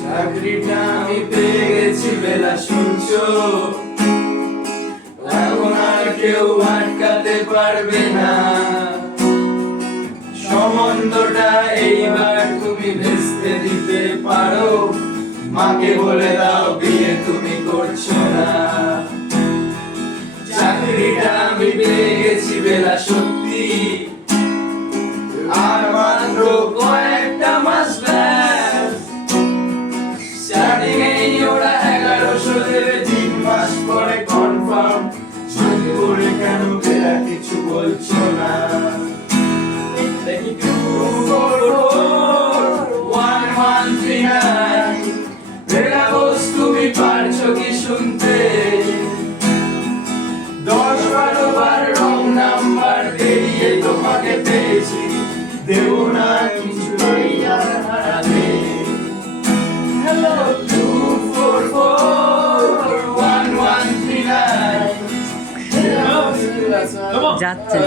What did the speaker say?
চাকরিটা আমি পেয়ে গেছি বেলা শুনছো, এখন আর কেউ আটকাতে পারবে না। সম্বন্ধটা এইবার তুমি ভেস্তে দিতে পারো, মাকে বলে দাও বিয়ে তুমি করছো না। চাকরিটা আমি পেয়ে গেছি বেলা সত্যি, আর মাত্র কয়েকটা মাস ব্যাস। স্টার্টিং এই ওরা 1100 দেবে, 3 মাস পরে কনফার্ম। চাকরি করে কেন বেলা কিছু বলছো না? 2441139 বেলা বস, তুমি পারছো কি শুনতে? 10-12 বার রং নাম্বার পেরিয়ে তোমাকে পেয়েছি, দেবো না কিছু আর হারাতে। হ্যালো 2441139 যাচ্ছে